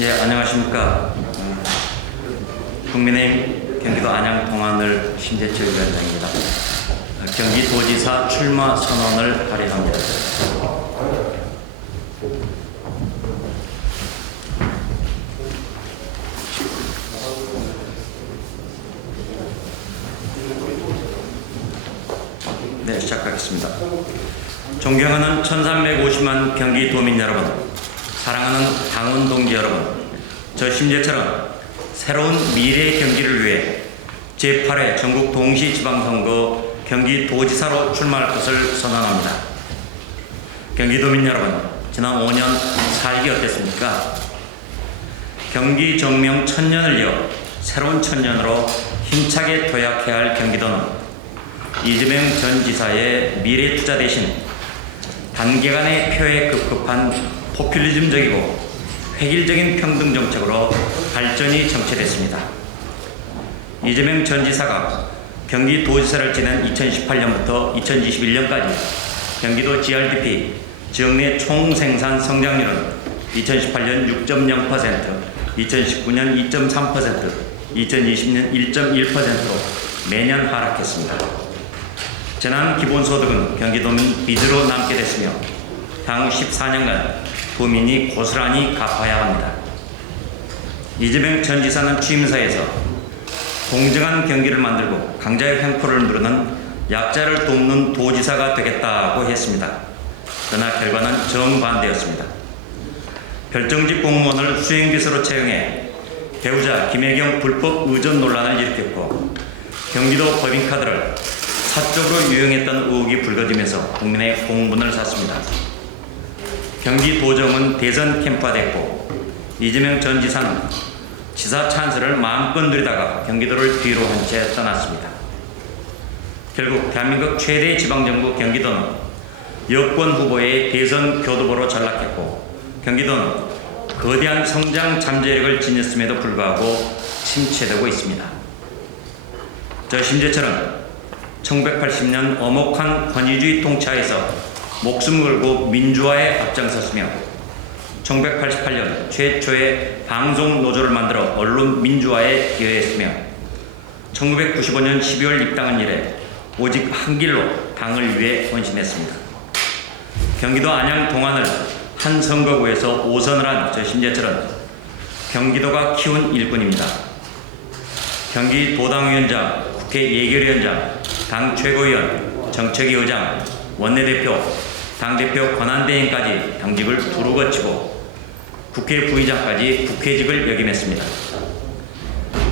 예, 안녕하십니까. 국민의힘 경기도 안양 동안을 심재철 위원장입니다. 경기도지사 출마 선언을 발의합니다. 네, 시작하겠습니다. 존경하는 1350만 경기도민 여러분, 사랑하는 당원 동지 여러분, 저 심재철은 새로운 미래의 경기를 위해 제8회 전국 동시지방선거 경기도지사로 출마할 것을 선언합니다. 경기도민 여러분, 지난 5년 살기 어땠습니까? 경기 정명 1000년을 이어 새로운 1000년으로 힘차게 도약해야 할 경기도는 이재명 전 지사의 미래 투자 대신 단기간의 표에 급급한 포퓰리즘적이고 획일적인 평등 정책으로 발전이 정체됐습니다. 이재명 전 지사가 경기도지사를 지낸 2018년부터 2021년까지 경기도 GRDP 지역내 총생산 성장률은 2018년 6.0%, 2019년 2.3%, 2020년 1.1%로 매년 하락했습니다. 지난 기본소득은 경기도민 빚으로 남게 됐으며 향후 14년간 도민이 고스란히 갚아야 합니다. 이재명 전 지사는 취임사에서 공정한 경기를 만들고 강자의 횡포를 누르는 약자를 돕는 도지사가 되겠다고 했습니다. 그러나 결과는 정반대였습니다. 별정직 공무원을 수행비서로 채용해 배우자 김혜경 불법 의전 논란을 일으켰고 경기도 법인카드를 사적으로 유용했던 의혹이 불거지면서 국민의 공분을 샀습니다. 경기도정은 대선 캠프화됐고 이재명 전 지사는 지사 찬스를 마음껏 누리다가 경기도를 뒤로 한 채 떠났습니다. 결국 대한민국 최대 지방정부 경기도는 여권 후보의 대선 교두보로 전락했고 경기도는 거대한 성장 잠재력을 지녔음에도 불구하고 침체되고 있습니다. 저 심재철은 1980년 엄혹한 권위주의 통치하에서 목숨을 걸고 민주화에 앞장섰으며 1988년 최초의 방송노조를 만들어 언론 민주화에 기여했으며 1995년 12월 입당한 이래 오직 한 길로 당을 위해 헌신했습니다. 경기도 안양 동안을 한 선거구에서 5선을 한 저 심재철은 경기도가 키운 일꾼입니다. 경기도당위원장, 국회 예결위원장, 당 최고위원, 정책위 의장, 원내대표, 당대표 권한대행까지 당직을 두루 거치고 국회 부의장까지 국회직을 역임했습니다.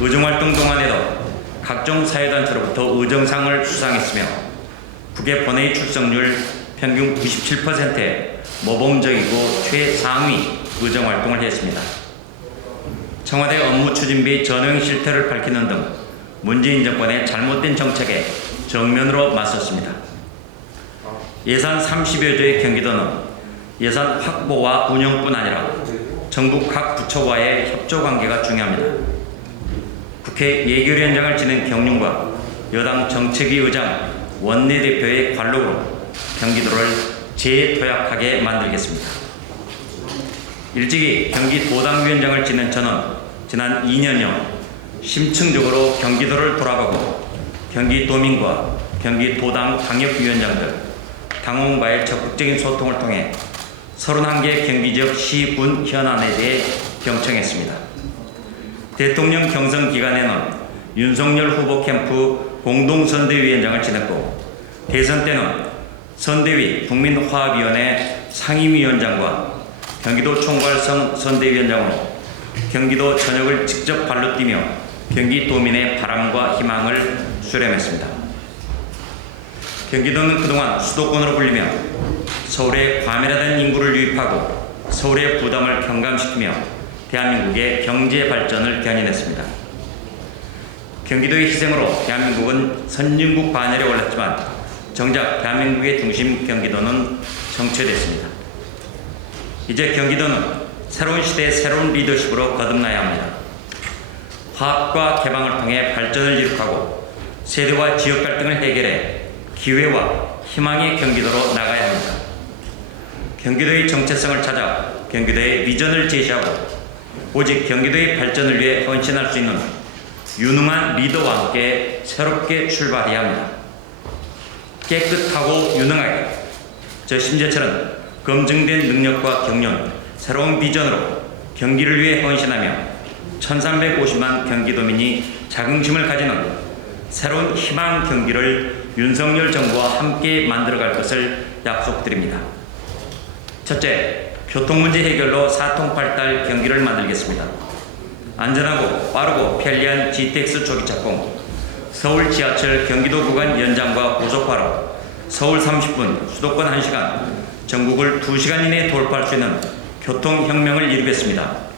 의정활동 동안에도 각종 사회단체로부터 의정상을 수상했으며 국회 본회의 출석률 평균 97%의 모범적이고 최상위 의정활동을 했습니다. 청와대 업무추진비 전형 실태를 밝히는 등 문재인 정권의 잘못된 정책에 정면으로 맞섰습니다. 예산 30여 조의 경기도는 예산 확보와 운영뿐 아니라 정부 각 부처와의 협조 관계가 중요합니다. 국회 예결위원장을 지낸 경륜과 여당 정책위 의장, 원내대표의 관록으로 경기도를 재도약하게 만들겠습니다. 일찍이 경기도당위원장을 지낸 저는 지난 2년여 심층적으로 경기도를 돌아가고 경기도민과 경기도당 당협위원장들, 당원과의 적극적인 소통을 통해 31개 경기지역 시군 현안에 대해 경청했습니다. 대통령 경선 기간에는 윤석열 후보 캠프 공동선대위원장을 지냈고 대선 때는 선대위 국민화합위원회 상임위원장과 경기도 총괄성 선대위원장으로 경기도 전역을 직접 발로 뛰며 경기도민의 바람과 희망을 수렴했습니다. 경기도는 그동안 수도권으로 불리며 서울에 과밀화된 인구를 유입하고 서울의 부담을 경감시키며 대한민국의 경제 발전을 견인했습니다. 경기도의 희생으로 대한민국은 선진국 반열에 올랐지만 정작 대한민국의 중심 경기도는 정체됐습니다. 이제 경기도는 새로운 시대의 새로운 리더십으로 거듭나야 합니다. 화합과 개방을 통해 발전을 이룩하고 세대와 지역 갈등을 해결해 기회와 희망의 경기도로 나가야 합니다. 경기도의 정체성을 찾아 경기도의 비전을 제시하고 오직 경기도의 발전을 위해 헌신할 수 있는 유능한 리더와 함께 새롭게 출발해야 합니다. 깨끗하고 유능하게 저 심재철은 검증된 능력과 경륜, 새로운 비전으로 경기를 위해 헌신하며 1350만 경기도민이 자긍심을 가지는 새로운 희망 경기를 윤석열 정부와 함께 만들어갈 것을 약속드립니다. 첫째, 교통 문제 해결로 사통팔달 경기를 만들겠습니다. 안전하고 빠르고 편리한 GTX 조기 착공, 서울 지하철 경기도 구간 연장과 고속화로 서울 30분, 수도권 1시간, 전국을 2시간 이내에 돌파할 수 있는 교통혁명을 이루겠습니다.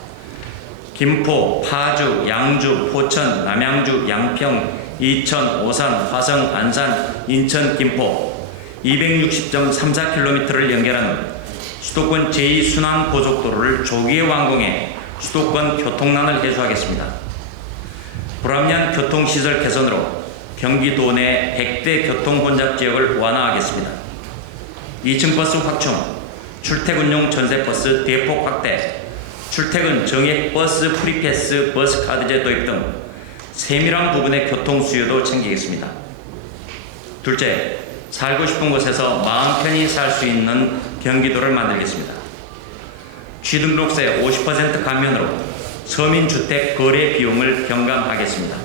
김포, 파주, 양주, 포천, 남양주, 양평, 이천, 오산, 화성, 안산, 인천, 김포 260.34km를 연결하는 수도권 제2순환 고속도로를 조기에 완공해 수도권 교통난을 해소하겠습니다. 불합리한 교통시설 개선으로 경기도 내 100대 교통혼잡지역을 완화하겠습니다. 2층 버스 확충, 출퇴근용 전세버스 대폭 확대, 출퇴근 정액 버스 프리패스 버스 카드제 도입 등 세밀한 부분의 교통 수요도 챙기겠습니다. 둘째, 살고 싶은 곳에서 마음 편히 살 수 있는 경기도를 만들겠습니다. 취등록세 50% 감면으로 서민주택 거래 비용을 경감하겠습니다.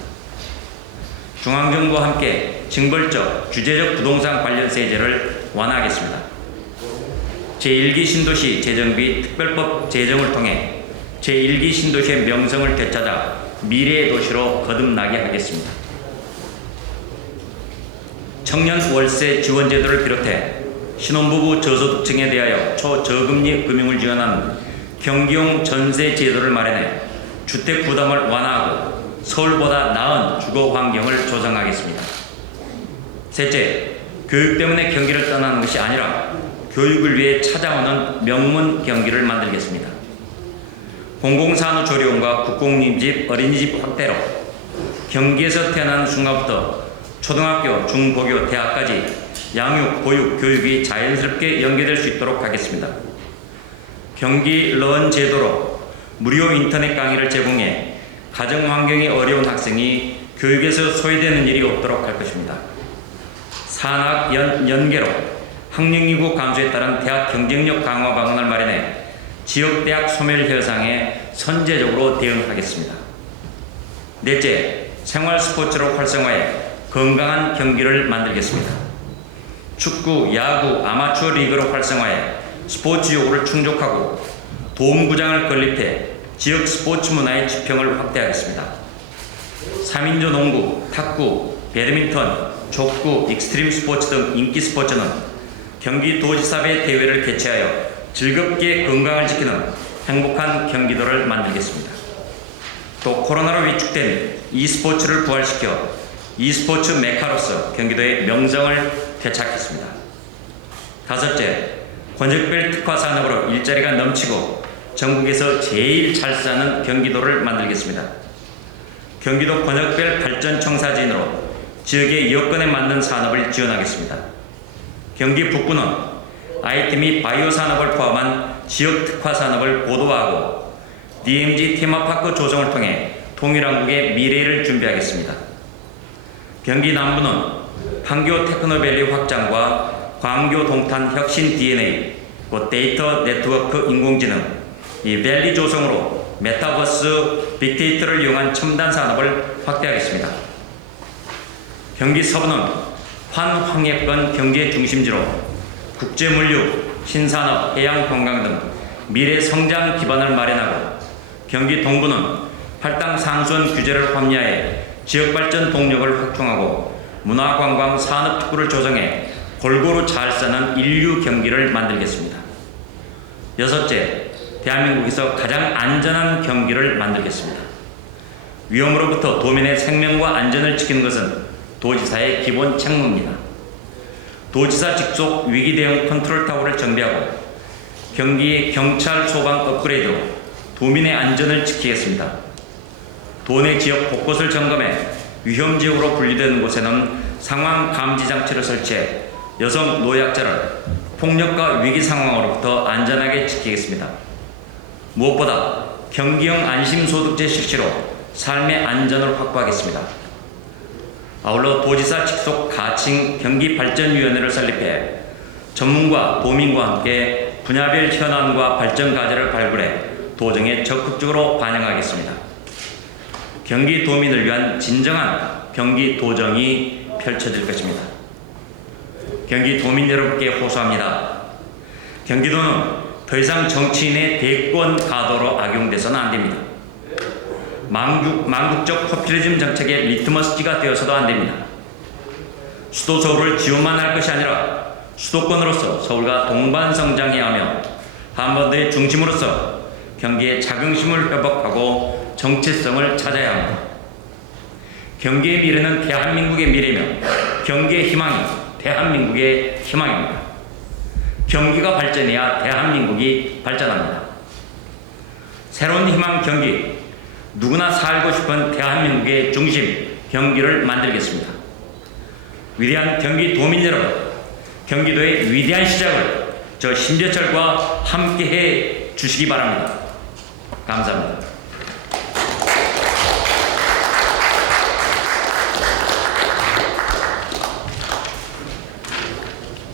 중앙정부와 함께 징벌적, 규제적 부동산 관련 세제를 완화하겠습니다. 제1기 신도시 재정비 특별법 제정을 통해 제1기 신도시의 명성을 되찾아 미래의 도시로 거듭나게 하겠습니다. 청년 월세 지원 제도를 비롯해 신혼부부 저소득층에 대하여 초저금리 금융을 지원하는 경기용 전세 제도를 마련해 주택 부담을 완화하고 서울보다 나은 주거 환경을 조성하겠습니다. 셋째, 교육 때문에 경기를 떠나는 것이 아니라 교육을 위해 찾아오는 명문 경기를 만들겠습니다. 공공산후조리원과 국공립집, 어린이집 확대로 경기에서 태어난 순간부터 초등학교, 중고교, 대학까지 양육, 보육, 교육이 자연스럽게 연계될 수 있도록 하겠습니다. 경기 런 제도로 무료 인터넷 강의를 제공해 가정 환경이 어려운 학생이 교육에서 소외되는 일이 없도록 할 것입니다. 산학 연계로 학령인구 감소에 따른 대학 경쟁력 강화 방안을 마련해 지역대학 소멸 현상에 선제적으로 대응하겠습니다. 넷째, 생활 스포츠로 활성화해 건강한 경기를 만들겠습니다. 축구, 야구, 아마추어 리그로 활성화해 스포츠 요구를 충족하고 도움구장을 건립해 지역 스포츠 문화의 지평을 확대하겠습니다. 3인조 농구, 탁구, 배드민턴, 족구, 익스트림 스포츠 등 인기 스포츠는 경기도지사배 대회를 개최하여 즐겁게 건강을 지키는 행복한 경기도를 만들겠습니다. 또 코로나로 위축된 e스포츠를 부활시켜 e스포츠 메카로서 경기도의 명성을 되찾겠습니다. 다섯째, 권역별 특화 산업으로 일자리가 넘치고 전국에서 제일 잘 사는 경기도를 만들겠습니다. 경기도 권역별 발전 청사진으로 지역의 여건에 맞는 산업을 지원하겠습니다. 경기 북부는 IT 및 바이오 산업을 포함한 지역 특화 산업을 고도화하고 DMZ 테마파크 조성을 통해 통일한국의 미래를 준비하겠습니다. 경기 남부는 판교 테크노밸리 확장과 광교 동탄 혁신 DNA, 데이터 네트워크 인공지능, 이 밸리 조성으로 메타버스 빅데이터를 이용한 첨단 산업을 확대하겠습니다. 경기 서부는 환황해권 경제 중심지로 국제물류, 신산업, 해양관광 등 미래 성장 기반을 마련하고 경기 동부는 할당 상수원 규제를 합리화해 지역발전 동력을 확충하고 문화관광 산업특구를 조성해 골고루 잘 사는 인류 경기를 만들겠습니다. 여섯째, 대한민국에서 가장 안전한 경기를 만들겠습니다. 위험으로부터 도민의 생명과 안전을 지키는 것은 도지사의 기본 책무입니다. 도지사 직속 위기대응 컨트롤타워를 정비하고 경기의 경찰 소방 업그레이드로 도민의 안전을 지키겠습니다. 도내 지역 곳곳을 점검해 위험지역으로 분류되는 곳에는 상황 감지 장치를 설치해 여성 노약자를 폭력과 위기 상황으로부터 안전하게 지키겠습니다. 무엇보다 경기형 안심소득제 실시로 삶의 안전을 확보하겠습니다. 아울러 도지사 직속 가칭 경기발전위원회를 설립해 전문가, 도민과 함께 분야별 현안과 발전 과제를 발굴해 도정에 적극적으로 반영하겠습니다. 경기도민을 위한 진정한 경기도정이 펼쳐질 것입니다. 경기도민 여러분께 호소합니다. 경기도는 더 이상 정치인의 대권 가도로 악용돼서는 안 됩니다. 망국적 포퓰리즘 정책의 리트머스지가 되어서도 안 됩니다. 수도 서울을 지원만 할 것이 아니라 수도권으로서 서울과 동반 성장해야 하며 한반도의 중심으로서 경기의 자긍심을 회복하고 정체성을 찾아야 합니다. 경기의 미래는 대한민국의 미래이며 경기의 희망이 대한민국의 희망입니다. 경기가 발전해야 대한민국이 발전합니다. 새로운 희망 경기, 누구나 살고 싶은 대한민국의 중심 경기를 만들겠습니다. 위대한 경기도민 여러분, 경기도의 위대한 시작을 저 심재철과 함께해 주시기 바랍니다. 감사합니다.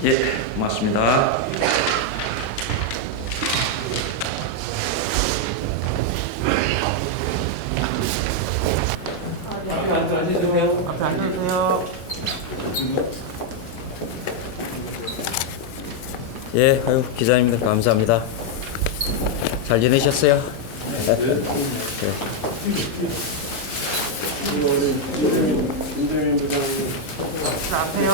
예, 고맙습니다. 앞에 앉아주세요. 예, 아유, 기자님들 감사합니다. 잘 지내셨어요? 네. 앞에요.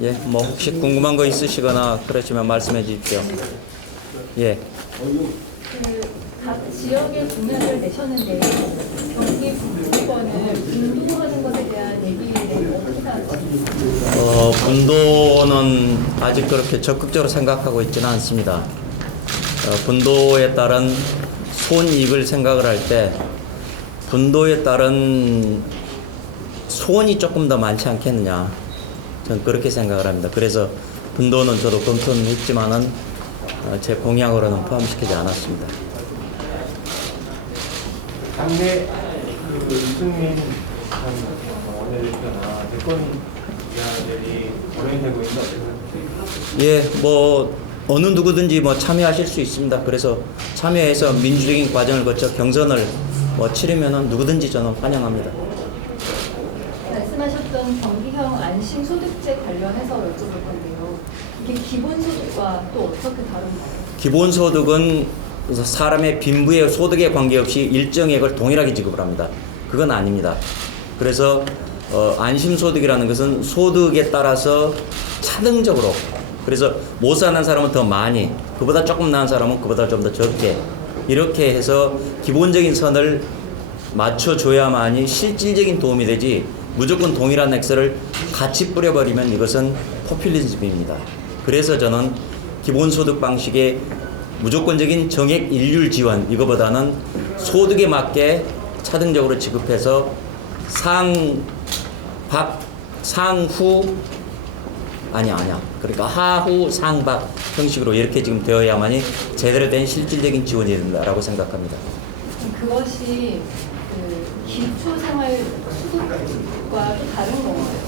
예, 뭐 혹시 궁금한 거 있으시거나 그러시면 말씀해 주십시오. 예. 각 지역의 공약을 내셨는데 경기 분도권을 분도하는 것에 대한 얘기를 어떻게 생각하십니까? 분도는 아직 그렇게 적극적으로 생각하고 있지는 않습니다. 분도에 따른 손익을 생각을 할 때 분도에 따른 손이 조금 더 많지 않겠느냐, 저는 그렇게 생각을 합니다. 그래서 분도는 저도 검토는 했지만은 제 공약으로는 포함시키지 않았습니다. 당내 유승민 원내대표나 대권 위원들이 거론되고 있다. 예, 뭐 어느 누구든지 뭐 참여하실 수 있습니다. 그래서 참여해서 민주적인 과정을 거쳐 경선을 뭐 치르면은 누구든지 저는 환영합니다. 말씀하셨던 경기형 안심소득제 관련해서 여쭤볼 건데요. 이게 기본소득과 또 어떻게 다른가요? 기본소득은 사람의 빈부의 소득에 관계없이 일정액을 동일하게 지급을 합니다. 그건 아닙니다. 그래서 안심소득이라는 것은 소득에 따라서 차등적으로, 그래서 못 사는 사람은 더 많이, 그보다 조금 나은 사람은 그보다 좀 더 적게, 이렇게 해서 기본적인 선을 맞춰줘야만이 실질적인 도움이 되지, 무조건 동일한 액수를 같이 뿌려버리면 이것은 포퓰리즘입니다. 그래서 저는 기본소득 방식의 무조건적인 정액 일률 지원, 이거보다는 소득에 맞게 차등적으로 지급해서 그러니까 하후 상박 형식으로 이렇게 지금 되어야만이 제대로 된 실질적인 지원이 된다라고 생각합니다. 그것이 기초생활 수급과 또 다른 건가요?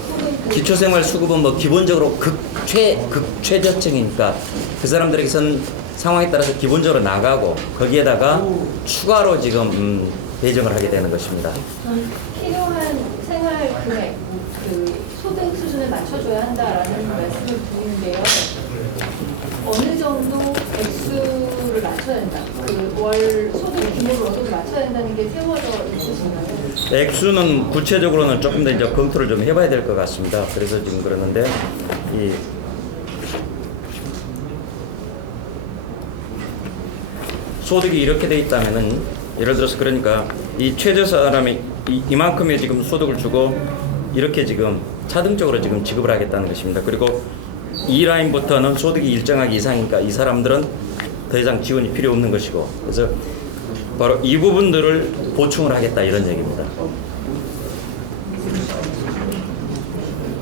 기초생활 수급은 뭐 기본적으로 극최저층이니까 그 사람들에게선 상황에 따라서 기본적으로 나가고 거기에다가 추가로 지금 배정을 하게 되는 것입니다. 필요한 생활 금액, 소득 수준을 맞춰줘야 한다라는 말씀을 드리는데요. 어느 정도 액수를 맞춰야 된다. 월 소득 규모를 어느 정도 맞춰야 된다는 게 세워져 있으신가요? 액수는 구체적으로는 조금 더 이제 검토를 좀 해봐야 될 것 같습니다. 그래서 지금 그러는데 이 소득이 이렇게 돼 있다면은 예를 들어서 그러니까 이 최저 사람이 이만큼의 지금 소득을 주고 이렇게 지금 차등적으로 지금 지급을 하겠다는 것입니다. 그리고 이 라인부터는 소득이 일정하게 이상이니까 이 사람들은 더 이상 지원이 필요 없는 것이고, 그래서 바로 이 부분들을 보충을 하겠다 이런 얘기입니다.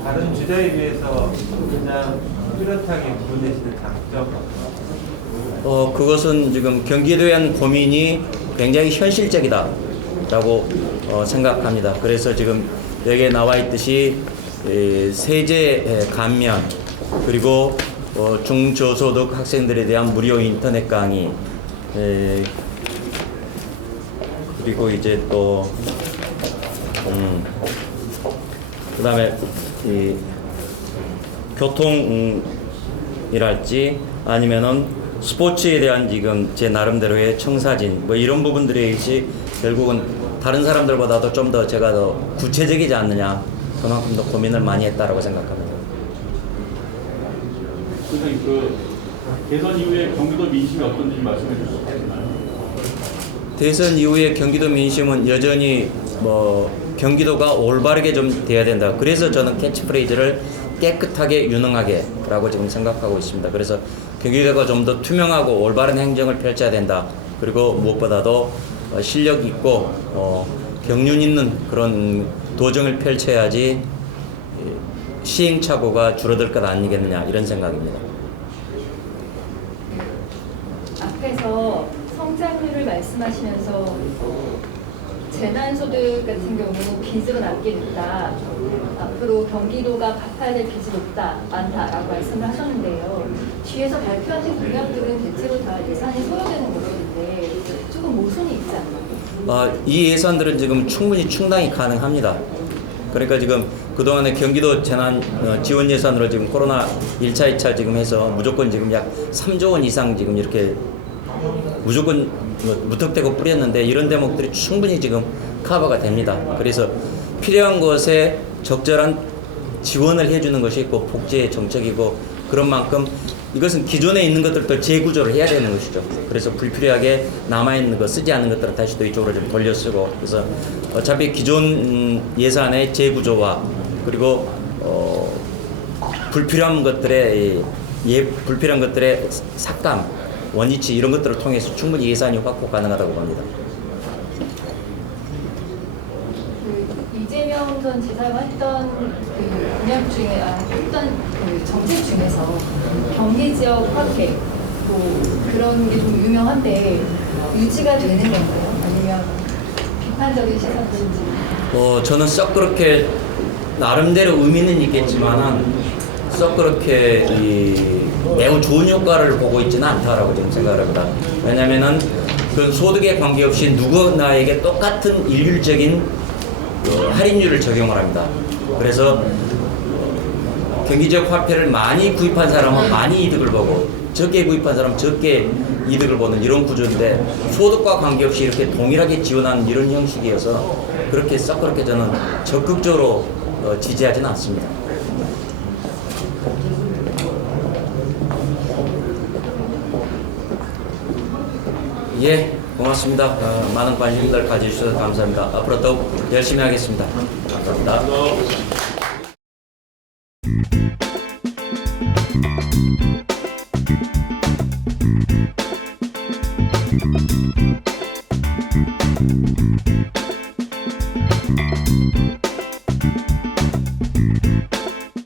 다른 주자에 비해서 그냥 뚜렷하게 구분되시는 장점. 그것은 지금 경기도에 대한 고민이 굉장히 현실적이다라고 생각합니다. 그래서 지금 여기에 나와 있듯이 세제 감면 그리고 중저소득 학생들에 대한 무료 인터넷 강의 그리고 이제 또 그다음에 이 교통이랄지 아니면은 스포츠에 대한 지금 제 나름대로의 청사진 뭐 이런 부분들이 결국은 다른 사람들보다도 좀 더 제가 더 구체적이지 않느냐 그만큼 더 고민을 많이 했다라고 생각합니다. 선생님, 대선 이후에 경기도 민심이 어떤지 말씀해 주실 수 있나요? 대선 이후에 경기도 민심은 여전히 경기도가 올바르게 좀 돼야 된다. 그래서 저는 캐치프레이즈를 깨끗하게 유능하게라고 지금 생각하고 있습니다. 그래서 경기도가 좀 더 투명하고 올바른 행정을 펼쳐야 된다. 그리고 무엇보다도 실력 있고 경륜 있는 그런 도정을 펼쳐야지 시행착오가 줄어들 것 아니겠느냐 이런 생각입니다. 앞에서 성장률을 말씀하시면서 재난소득 같은 경우 빚으로 남게 됐다. 앞으로 경기도가 갚아야 될 빚이 많다라고 말씀을 하셨는데요. 뒤에서 발표하신 공약들은 대체로 다 예산이 소요되는 것들인데 조금 모순이 있지 않나요? 이 예산들은 지금 충분히 충당이 가능합니다. 그러니까 지금 그동안에 경기도 재난 지원 예산으로 지금 코로나 1차, 2차 지금 해서 무조건 지금 약 3조 원 이상 지금 이렇게 무조건 무턱대고 뿌렸는데 이런 대목들이 충분히 지금 커버가 됩니다. 그래서 필요한 것에 적절한 지원을 해주는 것이 있고 복지의 정책이고 그런 만큼 이것은 기존에 있는 것들도 재구조를 해야 되는 것이죠. 그래서 불필요하게 남아있는 것 쓰지 않는 것들은 다시 또 이쪽으로 좀 돌려 쓰고 그래서 어차피 기존 예산의 재구조와 그리고 불필요한 것들의 삭감 원위치 이런 것들을 통해서 충분히 예산이 확보 가능하다고 봅니다. 이재명 전 지사가 했던 공약 중에 했던 정책 중에서 경기 지역 화폐 그런 게 좀 유명한데 유지가 되는 건가요? 아니면 비판적인 시선인지? 저는 썩 그렇게 나름대로 의미는 있겠지만은 썩 그렇게 매우 좋은 효과를 보고 있지는 않다라고 지금 생각을 합니다. 왜냐면은 그 소득에 관계없이 누구나에게 똑같은 일률적인 할인율을 적용을 합니다. 그래서 경기지역 화폐를 많이 구입한 사람은 많이 이득을 보고 적게 구입한 사람은 적게 이득을 보는 이런 구조인데 소득과 관계없이 이렇게 동일하게 지원하는 이런 형식이어서 그렇게 썩 그렇게 저는 적극적으로 지지하지는 않습니다. 예, 고맙습니다. 많은 관심들 가져주셔서 감사합니다. 앞으로 더욱 열심히 하겠습니다. 감사합니다.